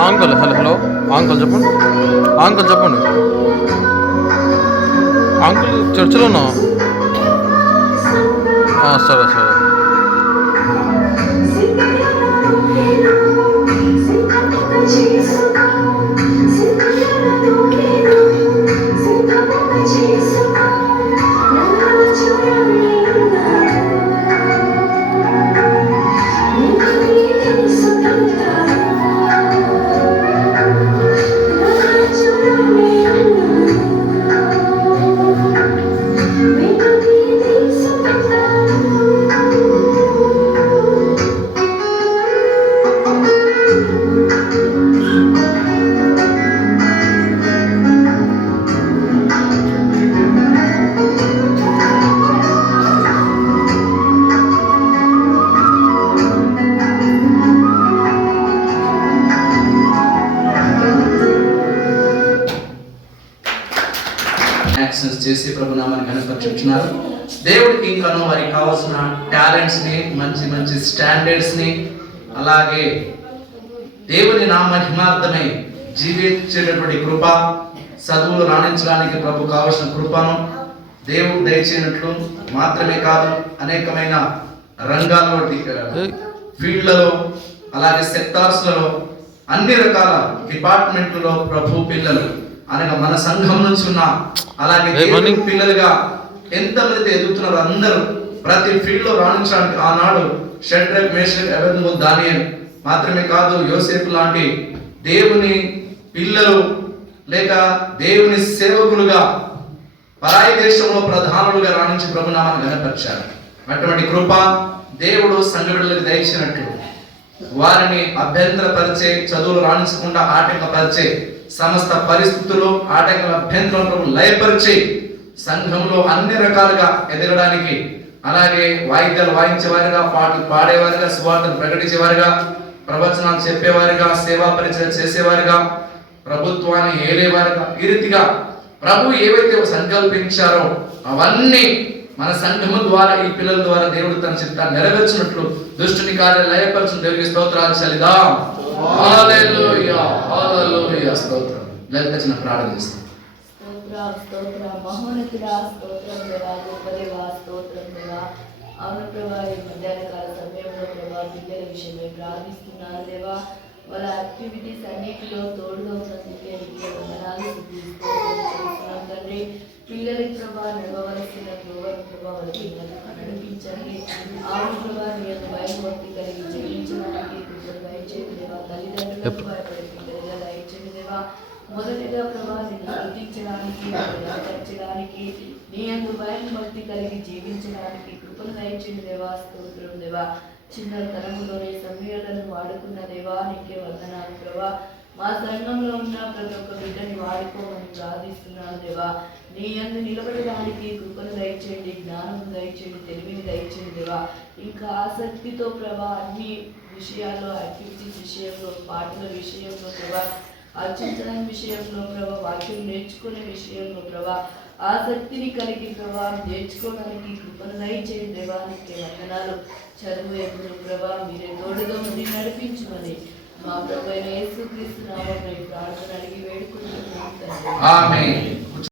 Uncle hello uncle చెప్పండి uncle చెప్పండి uncle చర్చిలో ఉన్నా సరే సరే చేసి ప్రభు నామాన్ని కనపరుచున్నారు. దేవుడికి ఇంకను వారికి కావాల్సిన టాలెంట్స్ ని మంచి మంచి స్టాండర్డ్స్ ని అలాగే దేవుని నామ మహిమార్థమై జీవించేటటువంటి కృప చదువులు రాణించడానికి ప్రభు కావలసిన కృపను దేవుడు దయచేయనట్లు మాత్రమే కాదు, అనేకమైన రంగాల్లో ఫీల్డ్లలో అలాగే సెక్టార్స్లలో అన్ని రకాల డిపార్ట్మెంట్లలో ప్రభు పిల్లలు అనగా మన సంఘం నుంచి ఉన్న అలాగే దేవుని పిల్లలుగా ఎంతమంది ఎదుగుతున్నారో అందరూ ప్రతి ఫీల్డ్ లో రాణించడానికి ఆనాడు షడ్రక్ మేషక్ అబేద్నెగో దానియేలు మాత్రమే కాదు, యోసేపు లాంటి దేవుని పిల్లలు లేక దేవుని సేవకులుగా పరాయి దేశంలో ప్రధానులుగా రాణించి ప్రభునామాన్ని గణపరిచారు. అటువంటి కృప దేవుడు సంఘటనలకు దయచినట్లు వారిని అభ్యంతరపరిచే, చదువులు రాణించకుండా ఆటంకపరిచే సమస్త పరిస్థితులు అభ్యంతరం లయపరిచి సంఘంలో అన్ని రకాలుగా ఎదగడానికి, అలాగే వాయిద్యాలు వాయించేవారుగా, పాటలు పాడేవారుగా, సువార్తను ప్రకటించేవారుగా, ప్రవచనాలు చెప్పేవారుగా, సేవా పరిచయం చేసేవారుగా, ప్రభుత్వాన్ని ఏలేవారుగా, ఈ రీతిగా ప్రభు ఏవైతే సంకల్పించారో అవన్నీ మన సంఘము ద్వారా ఈ పిల్లల ద్వారా దేవుడు తన చిత్తాన్ని నెరవేర్చినట్లు దుష్టుని కార్యాలు లయపరచును. దేవునికి స్తోత్రాలు చెల్లిద్దాం. హల్లెలూయా, హల్లెలూయా, స్తోత్రం. లలిత చిన్న ప్రార్థన చేస్తాం. స్తోత్రం మహోన్నతుడా, స్తోత్రం దేవా, గొప్ప దేవా, స్తోత్రం దేవా. అవును ప్రభా, ఈ మధ్యాహ్న కాల సమయంలో ప్రభా బిడ్డల విషయమై ప్రార్థిస్తున్నారు దేవా. వాళ్ళ యాక్టివిటీస్ అన్నిటిలో తోడుగా ఉన్నందుకే వందనాలు చేస్తున్నాం తండ్రి. పిల్లలకి ప్రభా నడవలసిన త్రోవను ప్రభా వాళ్ళకి నడిపించండి. అవును ప్రభా నీ భయభక్తి కలిగి జీవించడానికి దయచేయండి దేవా. తల్లిదండ్రులకు భయపడే పిల్లలుగా దయచేయండి దేవా. మొదటిగా ప్రభా నిన్ను గుర్తించడానికి, కనపరచడానికి, నీ అందు భయం భక్తి కలిగి జీవించడానికి కృపను దయచేయండి దేవా. స్తోత్రం దేవా. చిన్న తరంలోనే సమయాలను వాడుకున్న దేవా నీకే వందనాలు ప్రభా. మా సంఘంలో ఉన్న ప్రతి ఒక్క బిడ్డని వాడుకోమని ప్రార్థిస్తున్నాను దేవా. నీ యందు నిలబడడానికి కృపను దయచేయండి, జ్ఞానం దయచేయండి, తెలివిని దయచేయండి దేవా. ఇంకా ఆసక్తితో ప్రభా అన్ని విషయాల్లో, యాక్టివిటీస్ విషయంలో, పాటల విషయంలో ప్రభా, అర్చించడం విషయంలో ప్రభా, వాక్యం నేర్చుకునే విషయంలో ప్రభా ఆసక్తిని కలిగి ప్రభా నేర్చుకోవడానికి కృపను దయచేయండి దేవా. నీకే వందనాలు. చదువు ఎప్పుడు ప్రభా మీరే తోడుగా ఉండి నడిపించుమని మా ప్రభు అయిన యేసుక్రీస్తు నామములో ప్రార్థన అడిగి వేడుకుంటున్నాం తండ్రి. ఆమేన్.